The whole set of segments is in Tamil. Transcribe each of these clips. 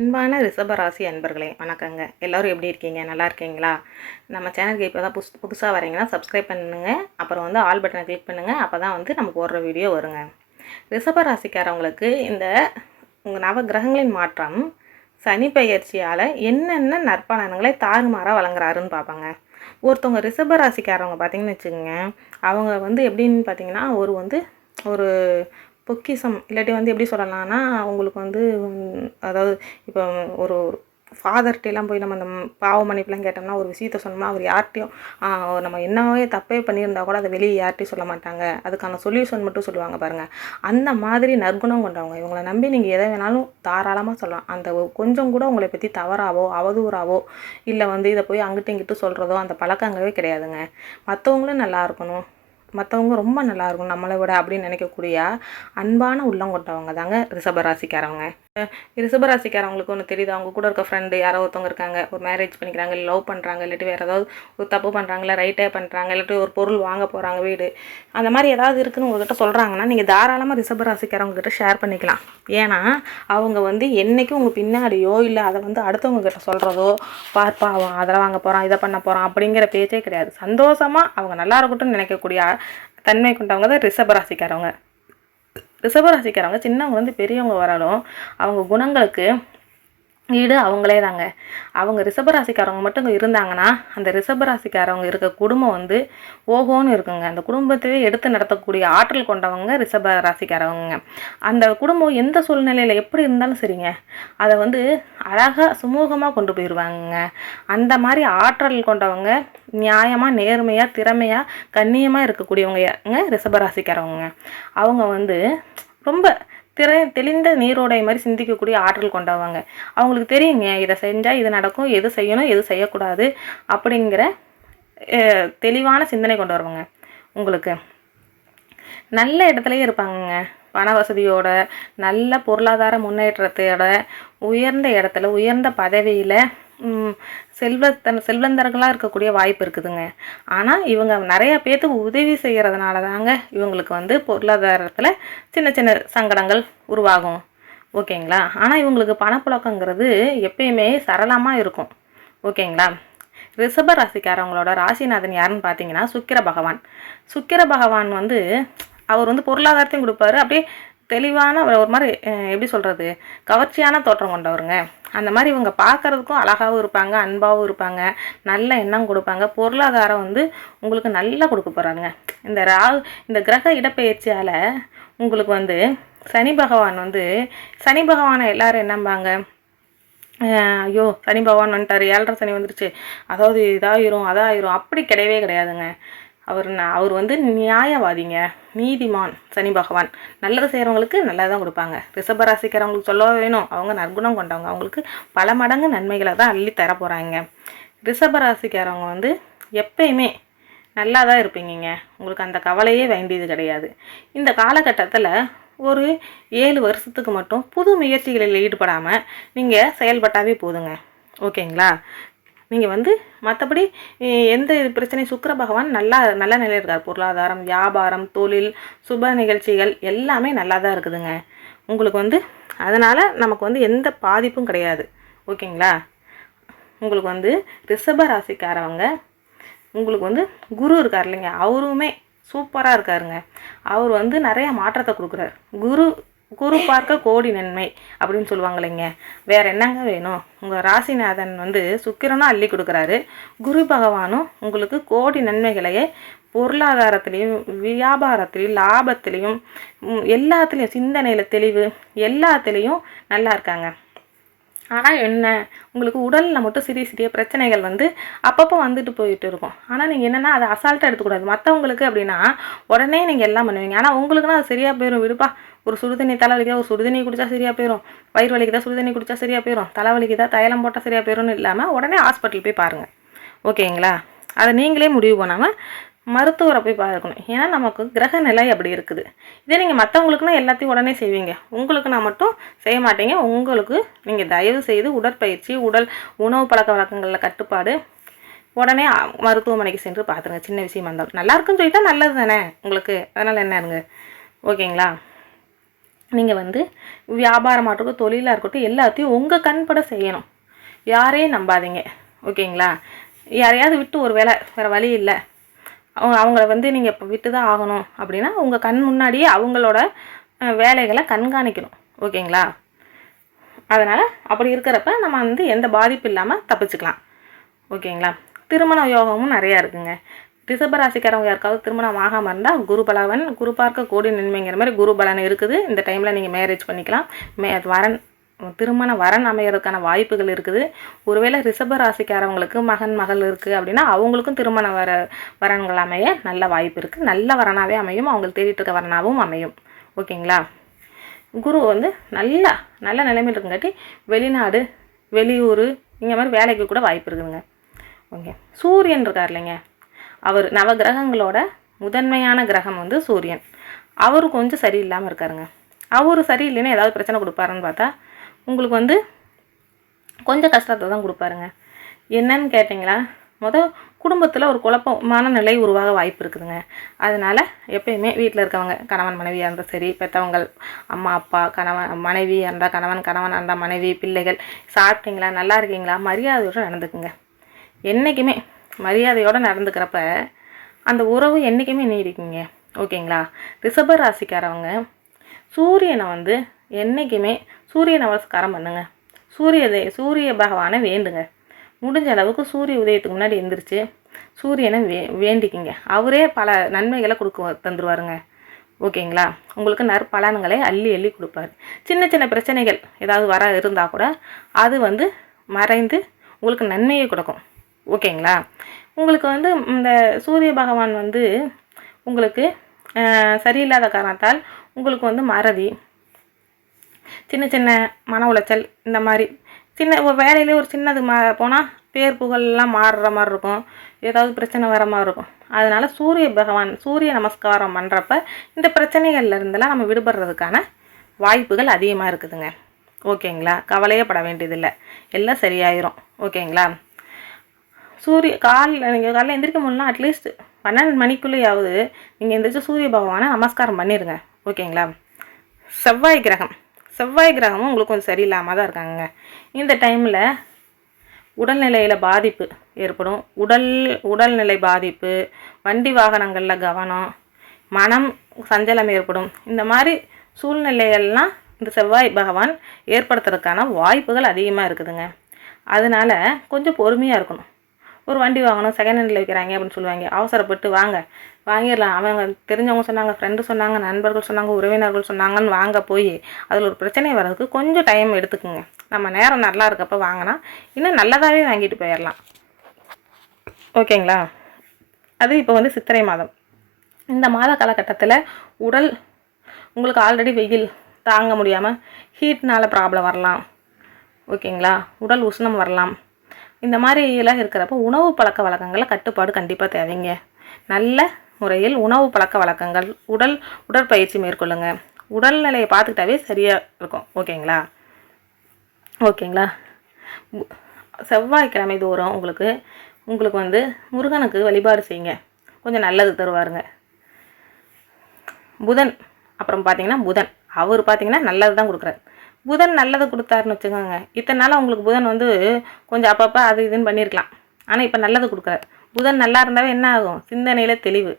அன்பான ரிஷபராசி அன்பர்களே வணக்கங்க. எல்லோரும் எப்படி இருக்கீங்க? நல்லா இருக்கீங்களா? நம்ம சேனலுக்கு இப்போ தான் புதுசாக வரீங்கன்னா சப்ஸ்கிரைப் பண்ணுங்கள். அப்புறம் வந்து ஆல் பட்டனை கிளிக் பண்ணுங்கள். அப்போ தான் வந்து நம்ம போடுற வீடியோ வருங்க. ரிஷபராசிக்காரவங்களுக்கு இந்த உங்கள் நவ கிரகங்களின் மாற்றம் சனி பெயர்ச்சியால் என்னென்ன நற்பலன்களை தாறுமாறாக வழங்குறாருன்னு பார்ப்பாங்க. ஒருத்தவங்க ரிஷபராசிக்காரவங்க பார்த்தீங்கன்னு வச்சுக்கோங்க, அவங்க வந்து எப்படின்னு பார்த்தீங்கன்னா ஒரு பொக்கிஷம் இல்லாட்டி வந்து எப்படி சொல்லலாம்னா, அவங்களுக்கு வந்து அதாவது இப்போ ஒரு ஃபாதர்கிட்டலாம் போய் நம்ம அந்த பாவ மன்னிப்புலாம் கேட்டோம்னா, ஒரு விஷயத்த சொன்னோம்னா, அவர் யார்கிட்டையும் நம்ம என்னவே தப்பே பண்ணியிருந்தா கூட அதை வெளியே யார்கிட்டையும் சொல்ல மாட்டாங்க. அதுக்கான சொல்யூஷன் மட்டும் சொல்லுவாங்க பாருங்கள். அந்த மாதிரி நற்குணம் கொண்டவங்க. இவங்களை நம்பி நீங்கள் எதை வேணாலும் தாராளமாக சொல்லலாம். அந்த கொஞ்சம் கூட உங்களை பற்றி தவறாவோ அவதூறாவோ இல்லை வந்து இதை போய் அங்கிட்டும் இங்கிட்டும் சொல்கிறதோ அந்த பழக்கங்களே கிடையாதுங்க. மற்றவங்களும் நல்லா இருக்கணும், மற்றவங்க ரொம்ப நல்லா இருக்கும் நம்மளை விட அப்படின்னு நினைக்கக்கூடிய அன்பான உள்ளம் கொண்டவங்க தாங்க ரிஷபராசிக்காரவங்க. ரிஷபராசிக்காரவங்களுக்கு ஒன்று தெரியுது, அவங்க கூட இருக்க ஃப்ரெண்டு யாரோ ஒருத்தவங்க இருக்காங்க, ஒரு மேரேஜ் பண்ணிக்கிறாங்க, இல்லை லவ் பண்ணுறாங்க, இல்லாட்டி வேறு ஏதாவது ஒரு தப்பு பண்ணுறாங்க, இல்லை ரைட்டே பண்ணுறாங்க, இல்லாட்டி ஒரு பொருள் வாங்க போகிறாங்க வீடு, அந்த மாதிரி ஏதாவது இருக்குதுன்னு உங்கள்கிட்ட சொல்கிறாங்கன்னா நீங்கள் தாராளமாக ரிஷபராசிக்காரவங்ககிட்ட ஷேர் பண்ணிக்கலாம். ஏன்னா அவங்க வந்து என்றைக்கும் உங்கள் பின்னாடியோ இல்லை அதை வந்து அடுத்தவங்க கிட்ட சொல்கிறதோ பார்ப்பா அவன் அதெல்லாம் வாங்க போகிறான் இதை பண்ண போகிறான் அப்படிங்கிற பேச்சே கிடையாது. சந்தோஷமாக அவங்க நல்லா இருக்கட்டும்னு நினைக்கக்கூடிய தன்மை கொண்டவங்க தான் ரிஷபராசிக்காரவங்க. ரிஷபராசிக்காரவங்க சின்னவங்க வந்து பெரியவங்க வராலும் அவங்க குணங்களுக்கு ஈடு அவங்களே தாங்க. அவங்க ரிஷபராசிக்காரவங்க மட்டும் இருந்தாங்கன்னா அந்த ரிஷபராசிக்காரவங்க இருக்க குடும்பம் வந்து ஓஹோன்னு இருக்குங்க. அந்த குடும்பத்தையே எடுத்து நடத்தக்கூடிய ஆற்றல் கொண்டவங்க ரிஷபராசிக்காரவங்க. அந்த குடும்பம் எந்த சூழ்நிலையில் எப்படி இருந்தாலும் சரிங்க, அதை வந்து அழகாக சுமூகமாக கொண்டு போயிடுவாங்க. அந்த மாதிரி ஆற்றல் கொண்டவங்க நியாயமாக நேர்மையாக திறமையாக கண்ணியமாக இருக்கக்கூடியவங்க ரிஷபராசிக்காரவங்க. அவங்க வந்து ரொம்ப தெளிந்த நீரோடை மாதிரி சிந்திக்கக்கூடிய ஆற்றல் கொண்டவங்க. அவங்களுக்கு தெரியுங்க இதை செஞ்சால் இது நடக்கும், எது செய்யணும் எது செய்யக்கூடாது அப்படிங்கிற தெளிவான சிந்தனை கொண்டு வருவாங்க. உங்களுக்கு நல்ல இடத்துலையே இருப்பாங்கங்க. பண வசதியோட நல்ல பொருளாதார முன்னேற்றத்தோட உயர்ந்த இடத்துல உயர்ந்த பதவியில் செல்வந்தர்களாக இருக்கக்கூடிய வாய்ப்பு இருக்குதுங்க. ஆனால் இவங்க நிறையா பேர்த்துக்கு உதவி செய்கிறதுனால தாங்க இவங்களுக்கு வந்து பொருளாதாரத்தில் சின்ன சின்ன சங்கடங்கள் உருவாகும். ஓகேங்களா? ஆனால் இவங்களுக்கு பணப்புழக்கங்கிறது எப்பயுமே சரளமாக இருக்கும். ஓகேங்களா? ரிஷப ராசிக்காரவங்களோட ராசிநாதன் யாருன்னு பார்த்தீங்கன்னா சுக்கிர பகவான். சுக்கிர பகவான் வந்து அவர் வந்து பொருளாதாரத்தையும் கொடுப்பாரு, அப்படியே தெளிவான ஒரு மாதிரி எப்படி சொல்கிறது கவர்ச்சியான தோற்றம் கொண்டவருங்க. அந்த மாதிரி இவங்க பார்க்குறதுக்கும் அழகாகவும் இருப்பாங்க, அன்பாகவும் இருப்பாங்க, நல்ல எண்ணம் கொடுப்பாங்க. பொருளாதாரம் வந்து உங்களுக்கு நல்லா கொடுக்க போகிறாங்க. இந்த கிரக இடப்பெயர்ச்சியால் உங்களுக்கு வந்து சனி பகவானை எல்லாரும் என்னம்பாங்க, ஐயோ சனி பகவான் வந்துட்டார், 7.5 சனி வந்துருச்சு, அதாவது இதாயிரும் அதாயிரும், அப்படி கிடையவே கிடையாதுங்க. அவர் வந்து நியாயவாதிங்க, நீதிமான் சனி பகவான். நல்லது செய்கிறவங்களுக்கு நல்லது தான் கொடுப்பாங்க. ரிஷபராசிக்கிறவங்களுக்கு சொல்ல வேணும், அவங்க நற்குணம் கொண்டவங்க, அவங்களுக்கு பல மடங்கு நன்மைகளை தான் அள்ளி தர போகிறாங்க. ரிஷபராசிக்காரவங்க வந்து எப்பயுமே நல்லா தான் இருப்பீங்க. உங்களுக்கு அந்த கவலையே வேண்டியது கிடையாது. இந்த காலகட்டத்தில் ஒரு 7 வருஷத்துக்கு மட்டும் புது முயற்சிகளில் ஈடுபடாமல் நீங்கள் செயல்பட்டாவே போதுங்க. ஓகேங்களா? நீங்கள் வந்து மற்றபடி எந்த பிரச்சனையும் சுக்கிர பகவான் நல்ல நிலையில் இருக்கார். பொருளாதாரம், வியாபாரம், தொழில், சுப நிகழ்ச்சிகள் எல்லாமே நல்லா தான் இருக்குதுங்க. உங்களுக்கு வந்து அதனால் நமக்கு வந்து எந்த பாதிப்பும் கிடையாது. ஓகேங்களா? உங்களுக்கு வந்து ரிஷப ராசிக்காரவங்க உங்களுக்கு வந்து குரு இருக்கார் இல்லைங்க, அவருமே சூப்பராக இருக்காருங்க. அவர் வந்து நிறைய மாற்றத்தை கொடுக்குறார். குரு பார்க்க கோடி நன்மை அப்படின்னு சொல்லுவாங்க இல்லைங்க. வேறு என்னங்க வேணும்? உங்கள் ராசிநாதன் வந்து சுக்கிரனும் அள்ளி கொடுக்குறாரு, குரு பகவானும் உங்களுக்கு கோடி நன்மைகளையே பொருளாதாரத்துலேயும் வியாபாரத்துலேயும் லாபத்துலேயும் எல்லாத்துலேயும் சிந்தனையில் தெளிவு எல்லாத்துலேயும் நல்லா இருக்காங்க. ஆனால் என்ன, உங்களுக்கு உடலில் மட்டும் சிறிய பிரச்சனைகள் வந்து அப்பப்போ வந்துட்டு போயிட்டு இருக்கும். ஆனால் நீங்கள் என்னென்னா அதை அசால்ட்டாக எடுத்துக்கூடாது. மற்றவங்களுக்கு அப்படின்னா உடனே நீங்கள் எல்லாம் பண்ணுவீங்க, ஆனால் உங்களுக்குன்னா அது சரியாக போயிடும். விடுப்பா, ஒரு சுடுதண்ணி தலைவலிக்கா ஒரு சுடுதண்ணி குடித்தா சரியாக போயிடும், வயிறு வலிக்குதா சுடுதண்ணி குடித்தா சரியாக போயிடும், தலைவலிக்குதா தைலம் போட்டால் சரியாக போயிடும்னு இல்லாமல் உடனே ஹாஸ்பிட்டல் போய் பாருங்கள். ஓகேங்களா? அதை நீங்களே முடிவு பண்ணாமல் மருத்துவரை போய் பார்க்கணும். ஏன்னா நமக்கு கிரக நிலை அப்படி இருக்குது. இதே நீங்கள் மற்றவங்களுக்குன்னா எல்லாத்தையும் உடனே செய்வீங்க, உங்களுக்கு நான் மட்டும் செய்ய மாட்டீங்க. உங்களுக்கு நீங்கள் தயவு செய்து உடற்பயிற்சி, உணவு பழக்க வழக்கங்களில் கட்டுப்பாடு, உடனே மருத்துவமனைக்கு சென்று பார்த்துருங்க. சின்ன விஷயம் இருந்தாலும் நல்லா இருக்குன்னு சொல்லிட்டா நல்லது தானே உங்களுக்கு, அதனால் என்ன இருங்க. ஓகேங்களா? நீங்கள் வந்து வியாபாரமாக இருக்கட்டும், தொழிலாக இருக்கட்டும், எல்லாத்தையும் உங்கள் கண்பட செய்யணும். யாரையும் நம்பாதீங்க. ஓகேங்களா? யாரையாவது விட்டு ஒரு வேலை வேறு வழி இல்லை, அவங்கள வந்து நீங்கள் இப்போ விட்டு தான் ஆகணும் அப்படின்னா உங்கள் கண் முன்னாடியே அவங்களோட வேலைகளை கண்காணிக்கணும். ஓகேங்களா? அதனால் அப்படி இருக்கிறப்ப நம்ம வந்து எந்த பாதிப்பு இல்லாமல் தப்பிச்சுக்கலாம். ஓகேங்களா? திருமண யோகமும் நிறையா இருக்குங்க. ரிஷபராசிக்காரவங்க யாருக்காவது திருமணம் ஆகாமல் இருந்தால் குரு பார்க்க கோடி நன்மைங்கிற மாதிரி குரு பலன் இருக்குது. இந்த டைமில் நீங்கள் மேரேஜ் பண்ணிக்கலாம். திருமண வரன் அமையறதுக்கான வாய்ப்புகள் இருக்குது. ஒருவேளை ரிஷபராசிக்காரவங்களுக்கு மகன் மகள் இருக்குது அப்படின்னா அவங்களுக்கும் திருமண வரன்கள் அமைய நல்ல வாய்ப்பு இருக்குது. நல்ல வரனாகவே அமையும், அவங்களுக்கு தேடிட்டு இருக்க வரனாகவும் அமையும். ஓகேங்களா? குரு வந்து நல்ல நிலைமையில் இருக்குங்காட்டி வெளிநாடு, வெளியூர் இந்த மாதிரி வேலைக்கு கூட வாய்ப்பு இருக்குதுங்க. ஓகே, சூரியன் இருக்கார் இல்லைங்க, அவர் நவகிரகங்களோட முதன்மையான கிரகம் வந்து சூரியன். அவர் கொஞ்சம் சரியில்லாமல் இருக்காருங்க. அவர் சரியில்லைன்னா ஏதாவது பிரச்சனை கொடுப்பாருன்னு பார்த்தா உங்களுக்கு வந்து கொஞ்சம் கஷ்டத்தை தான் கொடுப்பாருங்க. என்னன்னு கேட்டிங்களா, குடும்பத்தில் ஒரு குழப்பமான நிலை உருவாக வாய்ப்பு இருக்குதுங்க. அதனால் எப்பயுமே வீட்டில் இருக்கவங்க கணவன் மனைவியாக இருந்தால் சரி, பெற்றவங்கள் அம்மா அப்பா, கணவன் மனைவியாக இருந்தால் கணவனாக இருந்தால் மனைவி, பிள்ளைகள், சாப்பிட்டீங்களா, நல்லா இருக்கீங்களா, மரியாதையோடு நடந்துக்குங்க. என்றைக்குமே மரியாதையோடு நடந்துக்கிறப்ப அந்த உறவு என்றைக்குமே நீடிக்குங்க. ஓகேங்களா? ரிஷப ராசிக்காரவங்க சூரியனை வந்து என்றைக்குமே சூரிய நமஸ்காரம் பண்ணுங்க. சூரிய பகவானை வேண்டுங்க. முடிஞ்ச அளவுக்கு சூரிய உதயத்துக்கு முன்னாடி எந்திரிச்சு சூரியனை வேண்டிக்கிங்க. அவரே பல நன்மைகளை தந்துடுவாருங்க. ஓகேங்களா? உங்களுக்கு நற்பலன்களை அள்ளி அள்ளி கொடுப்பாரு. சின்ன சின்ன பிரச்சனைகள் ஏதாவது இருந்தால் கூட அது வந்து மறைந்து உங்களுக்கு நன்மையை கொடுக்கும். ஓகேங்களா? உங்களுக்கு வந்து இந்த சூரிய பகவான் வந்து உங்களுக்கு சரியில்லாத காரணத்தால் உங்களுக்கு வந்து மறதி, சின்ன சின்ன மன உளைச்சல், இந்த மாதிரி சின்ன ஒரு வேலையிலே ஒரு சின்னது போனால் பேர் புகழெலாம் மாறுற மாதிரி இருக்கும், ஏதாவது பிரச்சனை வர மாதிரி இருக்கும். அதனால் சூரிய நமஸ்காரம் பண்ணுறப்ப இந்த பிரச்சனைகள்லேருந்தெல்லாம் நம்ம விடுபடுறதுக்கான வாய்ப்புகள் அதிகமாக இருக்குதுங்க. ஓகேங்களா? கவலையே பட வேண்டியதில்லை, எல்லாம் சரியாயிரும். ஓகேங்களா? நீங்கள் காலைல எந்திரிக்க முடியலனா அட்லீஸ்ட் 12 மணிக்குள்ளேயாவது நீங்கள் எந்திரிச்சு சூரிய பகவானை நமஸ்காரம் பண்ணிடுங்க. ஓகேங்களா? செவ்வாய் கிரகமும் உங்களுக்கு கொஞ்சம் சரியில்லாமல் தான் இருக்காங்க. இந்த டைமில் உடல்நிலையில் பாதிப்பு ஏற்படும். உடல்நிலை பாதிப்பு, வண்டி வாகனங்களில் கவனம், மனம் சஞ்சலம் ஏற்படும். இந்த மாதிரி சூழ்நிலைகள்லாம் இந்த செவ்வாய் பகவான் ஏற்படுத்துறதுக்கான வாய்ப்புகள் அதிகமாக இருக்குதுங்க. அதனால் கொஞ்சம் பொறுமையாக இருக்கணும். ஒரு வண்டி வாங்கணும், செகண்ட் ஹேண்டில் வைக்கிறாங்க அப்படின்னு சொல்லுவாங்க, அவசரப்பட்டு வாங்கிடலாம். அவங்க தெரிஞ்சவங்க சொன்னாங்க, ஃப்ரெண்டு சொன்னாங்க, நண்பர்கள் சொன்னாங்க, உறவினர்கள் சொன்னாங்கன்னு வாங்க போய் அதில் ஒரு பிரச்சனை வர்றதுக்கு கொஞ்சம் டைம் எடுத்துக்குங்க. நம்ம நேரம் நல்லா இருக்கப்போ வாங்கினா இன்னும் நல்லதாகவே வாங்கிட்டு போயிடலாம். ஓகேங்களா? அது இப்போ வந்து சித்திரை மாதம். இந்த மாத காலகட்டத்தில் உங்களுக்கு ஆல்ரெடி வெயில் தாங்க முடியாமல் ஹீட்னால் ப்ராப்ளம் வரலாம். ஓகேங்களா? உடல் உஷ்ணம் வரலாம். இந்த மாதிரி எல்லாம் இருக்கிறப்ப உணவு பழக்க வழக்கங்களை கட்டுப்பாடு கண்டிப்பாக தேவைங்க. நல்ல முறையில் உணவு பழக்க வழக்கங்கள், உடற்பயிற்சி மேற்கொள்ளுங்க. உடல்நிலையை பார்த்துக்கிட்டாவே சரியாக இருக்கும். ஓகேங்களா? செவ்வாய்க்கிழமை தோறும் உங்களுக்கு வந்து முருகனுக்கு வழிபாடு செய்யுங்க, கொஞ்சம் நல்லது தருவாருங்க. அப்புறம் புதன் அவர் பார்த்தீங்கன்னா நல்லது தான் கொடுக்குறாரு. புதன் நல்லது கொடுத்தாருன்னு வச்சுக்கோங்க. இத்தனை நாள் உங்களுக்கு புதன் வந்து கொஞ்சம் அப்பப்போ அது இதுன்னு பண்ணியிருக்கலாம், ஆனால் இப்போ நல்லது கொடுக்குறாரு. புதன் நல்லா இருந்தாவே என்ன ஆகும்? சிந்தனையில் தெளிவு,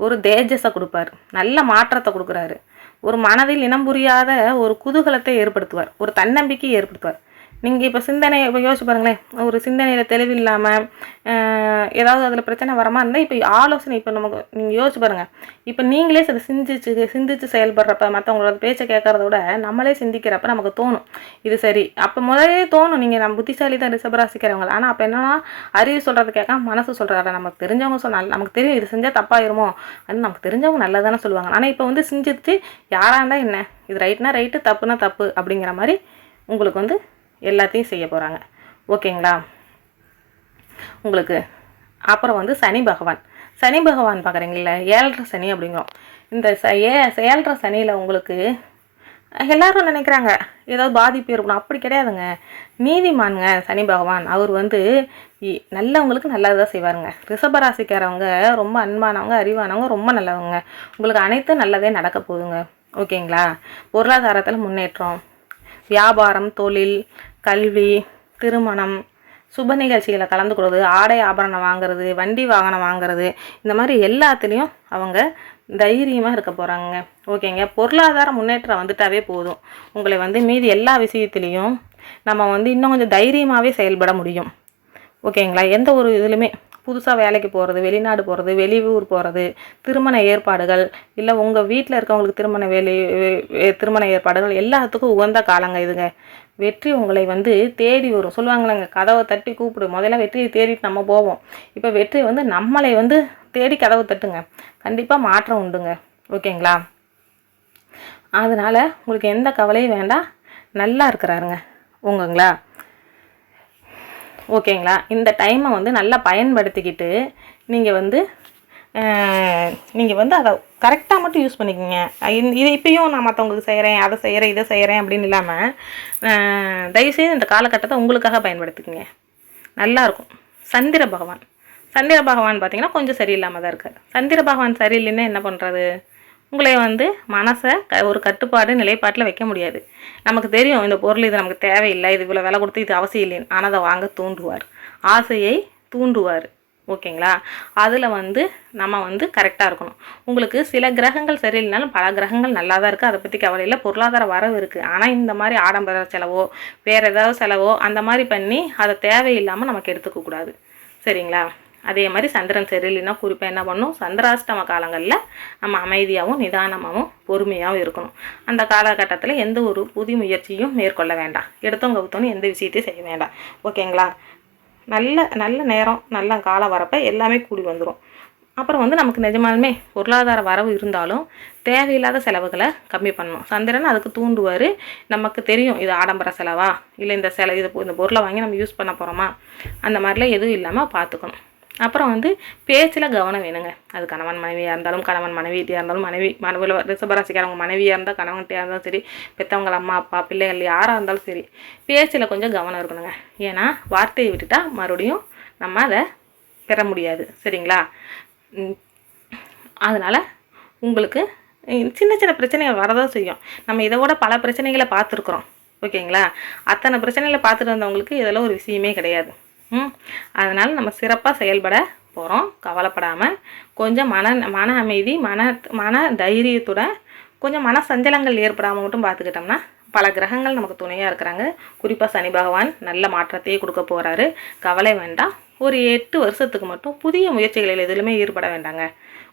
ஒரு தேஜஸை கொடுப்பார், நல்ல மாற்றத்தை கொடுக்குறாரு. ஒரு மனதில் இனம் புரியாத ஒரு குதூகலத்தை ஏற்படுத்துவார், ஒரு தன்னம்பிக்கையை ஏற்படுத்துவார். நீங்கள் இப்போ யோசிச்சு பாருங்களேன், ஒரு சிந்தனையில் தெளிவில்லாமல் ஏதாவது அதில் பிரச்சனை வரமா இருந்தால் இப்போ ஆலோசனை நீங்கள் யோசிச்சு பாருங்கள். இப்போ நீங்களே அதை சிந்திச்சு செயல்படுறப்ப மற்றவங்களோட பேச்சை கேட்குறத விட நம்மளே சிந்திக்கிறப்ப நமக்கு தோணும் இது சரி. அப்போ முதலே தோணும் நம்ம புத்திசாலி தான் ரிஷபராசிக்கிறவங்க. ஆனால் அப்போ என்னன்னா அறிவு சொல்கிறத கேட்காம மனசு சொல்கிறத நமக்கு தெரிஞ்சவங்க சொன்னால் நமக்கு தெரியும் இது செஞ்சால் தப்பாயிருமோ அப்படின்னு நமக்கு தெரிஞ்சவங்க நல்லதானே சொல்லுவாங்க. ஆனால் இப்போ வந்து சிந்திச்சு யாராக இருந்தால் என்ன, இது ரைட்னா ரைட்டு, தப்புனா தப்பு அப்படிங்கிற மாதிரி உங்களுக்கு வந்து எல்லாத்தையும் செய்ய போகிறாங்க. ஓகேங்களா? உங்களுக்கு அப்புறம் வந்து சனி பகவான் பார்க்குறீங்கள, 7.5 சனி அப்படிங்கிறோம். இந்த 7.5 சனியில் உங்களுக்கு எல்லாரும் நினைக்கிறாங்க ஏதாவது பாதிப்பு இருக்கணும், அப்படி கிடையாதுங்க. நீதிமானுங்க சனி பகவான். அவர் வந்து நல்லவங்களுக்கு நல்லது தான் செய்வாருங்க. ரிஷபராசிக்காரவங்க ரொம்ப அன்பானவங்க, அறிவானவங்க, ரொம்ப நல்லவங்க. உங்களுக்கு அனைத்தும் நல்லதே நடக்க போகுதுங்க. ஓகேங்களா? பொருளாதாரத்தில் முன்னேற்றம், வியாபாரம், தொழில், கல்வி, திருமணம், சுப நிகழ்ச்சிகளை கலந்துக்கிறது, ஆடை ஆபரணம் வாங்குறது, வண்டி வாகனம் வாங்குறது, இந்த மாதிரி எல்லாத்துலேயும் அவங்க தைரியமாக இருக்க போகிறாங்க. ஓகேங்க. பொருளாதார முன்னேற்றம் வந்துட்டாவே போதும், உங்களை வந்து மீதி எல்லா விஷயத்துலேயும் நம்ம வந்து இன்னும் கொஞ்சம் தைரியமாகவே செயல்பட முடியும். ஓகேங்களா? எந்த ஒரு இதுலையுமே புதுசாக வேலைக்கு போகிறது, வெளிநாடு போகிறது, வெளியூர் போகிறது, திருமண ஏற்பாடுகள், இல்லை உங்கள் வீட்டில் இருக்கவங்களுக்கு திருமண ஏற்பாடுகள் எல்லாத்துக்கும் உகந்த காலங்க இதுங்க. வெற்றி உங்களை வந்து தேடி வரும். சொல்லுவாங்களேங்க, கதவை தட்டி கூப்பிடு. முதல்ல வெற்றியை தேடிட்டு நம்ம போவோம். இப்போ வெற்றி வந்து நம்மளை வந்து தேடி கதவை தட்டுங்க. கண்டிப்பாக மாற்றம் உண்டுங்க. ஓகேங்களா? அதனால் உங்களுக்கு எந்த கவலையும் வேண்டாம். நல்லா இருக்கிறாருங்க உங்களா. ஓகேங்களா? இந்த டைமை வந்து நல்லா பயன்படுத்திக்கிட்டு நீங்கள் வந்து அதை கரெக்டாக மட்டும் யூஸ் பண்ணிக்கோங்க. இது இப்பயும் நான் மற்றவங்களுக்கு செய்கிறேன், அதை செய்கிறேன், இதை செய்கிறேன் அப்படின்னு இல்லாமல் தயவுசெய்து இந்த காலகட்டத்தை உங்களுக்காக பயன்படுத்திக்கோங்க. நல்லாயிருக்கும். சந்திர பகவான் பார்த்திங்கன்னா கொஞ்சம் சரியில்லாமல் தான் இருக்கார். சந்திர பகவான் சரியில்லைன்னா என்ன பண்ணுறது? உங்களை வந்து மனசை ஒரு கட்டுப்பாடு நிலைப்பாட்டில் வைக்க முடியாது. நமக்கு தெரியும் இந்த பொருள் இது நமக்கு தேவையில்லை, இது இவ்வளோ விலை கொடுத்து இது அவசியம் இல்லைன்னு, ஆனால் அதை வாங்க தூண்டுவார், ஆசையை தூண்டுவார். ஓகேங்களா? அதில் வந்து நம்ம வந்து கரெக்டாக இருக்கணும். உங்களுக்கு சில கிரகங்கள் சரியில்லைனாலும் பல கிரகங்கள் நல்லா தான் இருக்குது, அதை பற்றி கவலை இல்லை. பொருளாதார வரவு இருக்குது. ஆனால் இந்த மாதிரி ஆடம்பர செலவோ வேறு ஏதாவது செலவோ அந்த மாதிரி பண்ணி அதை தேவையில்லாமல் நமக்கு எடுத்துக்கக்கூடாது. சரிங்களா? அதே மாதிரி சந்திரன் சரியில்லைன்னா குறிப்பாக என்ன பண்ணணும்? சந்திராஷ்டம காலங்களில் நம்ம அமைதியாகவும் நிதானமாகவும் பொறுமையாகவும் இருக்கணும். அந்த காலகட்டத்தில் எந்த ஒரு புதிய முயற்சியும் மேற்கொள்ள வேண்டாம். எடுத்தவங்க கவுத்தோன்னு எந்த விஷயத்தையும் செய்ய வேண்டாம். ஓகேங்களா? நல்ல நேரம், நல்ல காலம் வரப்போ எல்லாமே கூடி வந்துடும். அப்புறம் வந்து நமக்கு நிஜமாலுமே பொருளாதார வரவு இருந்தாலும் தேவையில்லாத செலவுகளை கம்மி பண்ணணும். சந்திரன் அதுக்கு தூண்டுவார். நமக்கு தெரியும் இது ஆடம்பர செலவா, இல்லை இந்த பொருளை வாங்கி நம்ம யூஸ் பண்ண போகிறோமா, அந்த மாதிரிலாம் எதுவும் இல்லாமல் பார்த்துக்கணும். அப்புறம் வந்து பேச்சில் கவனம் வேணுங்க. அது கணவன் மனைவியாக இருந்தாலும், கணவன் மனைவியாக இருந்தாலும், மனைவியில் ரிஷபராசிக்காரவங்க மனைவியாக இருந்தால், கணவன்கிட்டையாக இருந்தாலும் சரி, பெற்றவங்க அம்மா அப்பா பிள்ளைகள் யாராக இருந்தாலும் சரி, பேச்சில் கொஞ்சம் கவனம் இருக்கணுங்க. ஏன்னா வார்த்தையை விட்டுட்டா மறுபடியும் நம்ம அதை பெற முடியாது. சரிங்களா? அதனால் உங்களுக்கு சின்ன சின்ன பிரச்சனைகள் வரதான் செய்யும். நம்ம இதை விட பல பிரச்சனைகளை பார்த்துருக்குறோம். ஓகேங்களா? அத்தனை பிரச்சனைகளை பார்த்துட்டு வந்தவங்களுக்கு இதெல்லாம் ஒரு விஷயமே கிடையாது. அதனால் நம்ம சிறப்பாக செயல்பட போகிறோம். கவலைப்படாமல் கொஞ்சம் மன அமைதி, மன தைரியத்துடன் கொஞ்சம் மன சஞ்சலங்கள் ஏற்படாமல் மட்டும் பார்த்துக்கிட்டோம்னா பல கிரகங்கள் நமக்கு துணையாக இருக்கிறாங்க. குறிப்பாக சனி பகவான் நல்ல மாற்றத்தையே கொடுக்க போகிறாரு. கவலை வேண்டாம். ஒரு 8 வருஷத்துக்கு மட்டும் புதிய முயற்சிகளில் எதுலையுமே ஈடுபட வேண்டாங்க.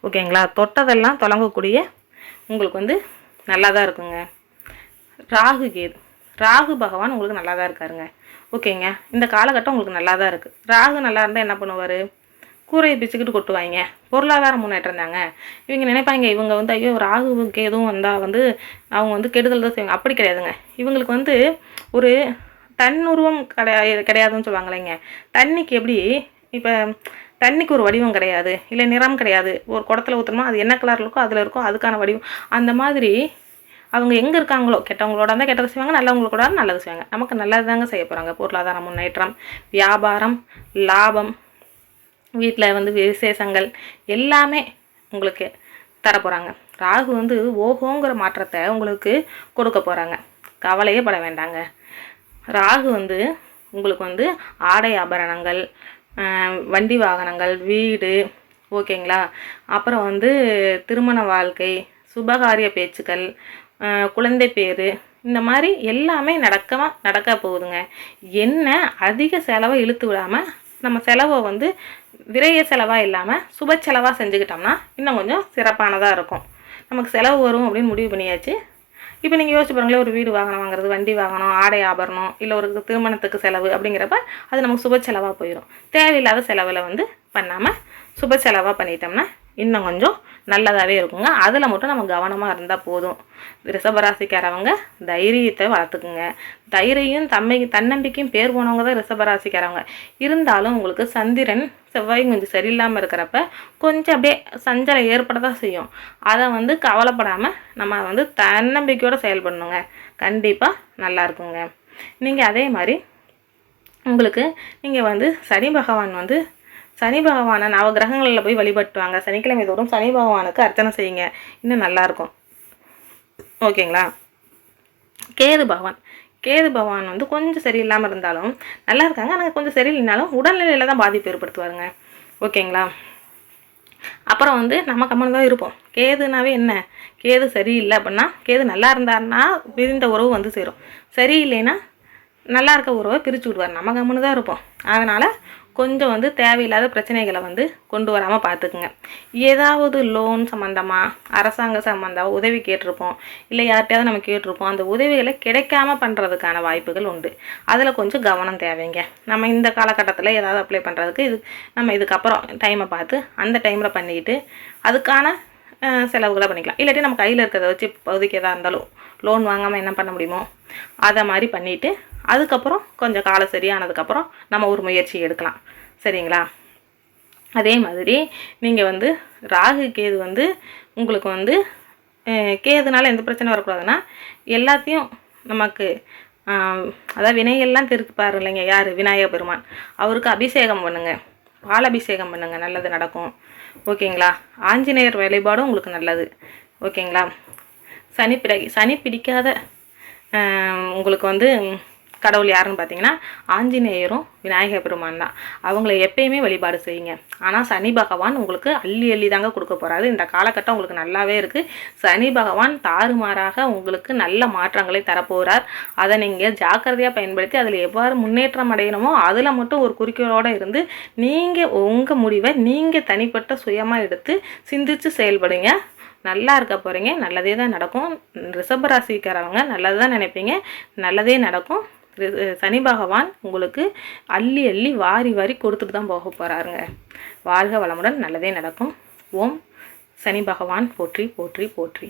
ஓகேங்களா? தொட்டதெல்லாம் தொடங்கக்கூடிய உங்களுக்கு வந்து நல்லா தான் இருக்குங்க. ராகு பகவான் உங்களுக்கு நல்லா தான் இருக்காருங்க. ஓகேங்க. இந்த காலகட்டம் உங்களுக்கு நல்லா தான் இருக்குது. ராகு நல்லா இருந்தால் என்ன பண்ணுவார்? கூரையை பிச்சுக்கிட்டு கொட்டுவாங்க. பொருளாதார முன்னேற்றம் தாங்க. இவங்க நினைப்பாங்க இவங்க வந்து ஐயோ ராகுவுக்கு எதுவும் வந்தால் வந்து அவங்க வந்து கெடுதல் தான் செய்வாங்க. அப்படி கிடையாதுங்க. இவங்களுக்கு வந்து ஒரு தன்னுருவம் கிடையாதுன்னு சொல்லுவாங்களேங்க. தண்ணிக்கு எப்படி இப்போ தண்ணிக்கு ஒரு வடிவம் கிடையாது, இல்லை நிறம் கிடையாது. ஒரு குடத்துல ஊற்றணுமா அது என்ன கலரில் இருக்கோ அதில் இருக்கும், அதுக்கான வடிவம். அந்த மாதிரி அவங்க எங்கே இருக்காங்களோ, கெட்டவங்களோட இருந்தால் கெட்டது செய்வாங்க, நல்லவங்களோட நல்லது செய்வாங்க. நமக்கு நல்லது தாங்க செய்ய போகிறாங்க. பொருளாதார முன்னேற்றம், வியாபாரம், லாபம், வீட்டில் வந்து விசேஷங்கள் எல்லாமே உங்களுக்கு தர போகிறாங்க. ராகு வந்து ஓஹோங்கிற மாற்றத்தை உங்களுக்கு கொடுக்க போகிறாங்க. கவலையே பட வேண்டாங்க. ராகு வந்து உங்களுக்கு வந்து ஆடை ஆபரணங்கள், வண்டி வாகனங்கள், வீடு, ஓகேங்களா? அப்புறம் வந்து திருமண வாழ்க்கை, சுபகாரிய பேச்சுக்கள், குழந்தை பேர், இந்த மாதிரி எல்லாமே நடக்க போகுதுங்க. என்ன அதிக செலவை இழுத்து விடாமல் நம்ம செலவை வந்து விரைய செலவாக இல்லாமல் சுப செலவாக செஞ்சுக்கிட்டோம்னா இன்னும் கொஞ்சம் சிறப்பானதாக இருக்கும். நமக்கு செலவு வரும் அப்படின்னு முடிவு பண்ணியாச்சு. இப்போ நீங்கள் யோசிச்சு பாருங்களேன், ஒரு வீடு வாங்குறது, வண்டி வாங்கணும், ஆடை ஆபரணம், இல்லை ஒரு திருமணத்துக்கு செலவு அப்படிங்கிறப்ப அது நமக்கு சுப செலவாக போயிடும். தேவையில்லாத செலவில் வந்து பண்ணாமல் சுப செலவாக பண்ணிட்டோம்னா இன்னும் கொஞ்சம் நல்லதாகவே இருக்குங்க. அதில் மட்டும் நம்ம கவனமாக இருந்தால் போதும். ரிஷபராசிக்காரவங்க தைரியத்தை வளர்த்துக்குங்க. தைரியம் தன்னம்பிக்கையும் பேர் போனவங்க தான் ரிஷபராசிக்காரவங்க. இருந்தாலும் உங்களுக்கு சந்திரன் செவ்வாயும் கொஞ்சம் சரியில்லாமல் இருக்கிறப்ப கொஞ்சம் அப்படியே சஞ்சலம் ஏற்பட தான் செய்யும். அதை வந்து கவலைப்படாமல் நம்ம வந்து தன்னம்பிக்கையோடு செயல்படணுங்க. கண்டிப்பாக நல்லா இருக்குங்க. நீங்கள் அதே மாதிரி உங்களுக்கு நீங்கள் வந்து சனி பகவானை நவகிரகங்களில் போய் வழிபட்டுவாங்க. சனிக்கிழமை தோறும் சனி பகவானுக்கு அர்ச்சனை செய்யுங்க. இன்னும் நல்லாயிருக்கும். ஓகேங்களா. கேது பகவான் வந்து கொஞ்சம் சரியில்லாமல் இருந்தாலும் நல்லா இருக்காங்க, ஆனால் கொஞ்சம் சரியில்லைனாலும் உடல்நிலையில் தான் பாதிப்பு ஏற்படுத்துவாருங்க. ஓகேங்களா. அப்புறம் வந்து நம்ம கம்மன் தான் இருப்போம். கேதுனாவே என்ன, கேது சரியில்லை அப்படின்னா, கேது நல்லா இருந்தாருன்னா பிரிந்த உறவு வந்து சேரும், சரியில்லைன்னா நல்லா இருக்க உறவை பிரித்து விடுவார். நம்ம கம்முன்னு தான் இருப்போம். அதனால் கொஞ்சம் வந்து தேவையில்லாத பிரச்சனைகளை வந்து கொண்டு வராமல் பார்த்துக்குங்க. ஏதாவது லோன் சம்மந்தமாக, அரசாங்க சம்மந்தமாக உதவி கேட்டிருப்போம், இல்லை யார்கிட்டையாவது நம்ம கேட்டிருப்போம். அந்த உதவிகளை கிடைக்காம பண்ணுறதுக்கான வாய்ப்புகள் உண்டு. அதில் கொஞ்சம் கவனம் தேவைங்க. நம்ம இந்த காலகட்டத்தில் ஏதாவது அப்ளை பண்ணுறதுக்கு நம்ம இதுக்கப்புறம் டைமை பார்த்து அந்த டைமில் பண்ணிக்கிட்டு அதுக்கான செலவுகளை பண்ணிக்கலாம். இல்லாட்டி நம்ம கையில் இருக்கிறத வச்சு இப்போதைக்கு எதாக இருந்தாலும் லோன் வாங்காமல் என்ன பண்ண முடியுமோ அதை மாதிரி பண்ணிவிட்டு அதுக்கப்புறம் கொஞ்சம் காலம் சரியானதுக்கப்புறம் நம்ம ஒரு முயற்சி எடுக்கலாம். சரிங்களா. அதே மாதிரி நீங்கள் வந்து ராகு கேது வந்து உங்களுக்கு வந்து கேதுனால எந்த பிரச்சனை வரக்கூடாதுன்னா, எல்லாத்தையும் நமக்கு அதாவது வினைகள்லாம் திருப்பாரு இல்லைங்க யார், விநாயகர் பெருமான். அவருக்கு அபிஷேகம் பண்ணுங்கள், பால் அபிஷேகம் பண்ணுங்கள், நல்லது நடக்கும். ஓகேங்களா. ஆஞ்சநேயர் வழிபாடும் உங்களுக்கு நல்லது. ஓகேங்களா. சனி பிடிக்காத உங்களுக்கு வந்து கடவுள் யாருன்னு பார்த்தீங்கன்னா ஆஞ்சநேயரும் விநாயகர் பெருமான் தான். அவங்கள எப்பயுமே வழிபாடு செய்யுங்க. ஆனால் சனி பகவான் உங்களுக்கு அள்ளி தாங்க கொடுக்க போகிறாரு. இந்த காலகட்டம் உங்களுக்கு நல்லாவே இருக்குது. சனி பகவான் தாறுமாறாக உங்களுக்கு நல்ல மாற்றங்களை தரப்போகிறார். அதை நீங்கள் ஜாக்கிரதையாக பயன்படுத்தி அதில் எவ்வாறு முன்னேற்றம் அடையணுமோ அதில் மட்டும் ஒரு குறிக்கோளோடு இருந்து நீங்கள் உங்கள் முடிவை நீங்கள் தனிப்பட்ட சுயமாக எடுத்து சிந்தித்து செயல்படுங்க. நல்லா இருக்க போகிறீங்க. நல்லதே தான் நடக்கும். ரிஷபராசிக்காரவங்க நல்லது தான் நினைப்பீங்க, நல்லதே நடக்கும். சனி பகவான் உங்களுக்கு அள்ளி வாரி கொடுத்துட்டு தான் போக போகிறாருங்க. வாழ்க வளமுடன். நல்லதே நடக்கும். ஓம் சனி பகவான் போற்றி போற்றி போற்றி.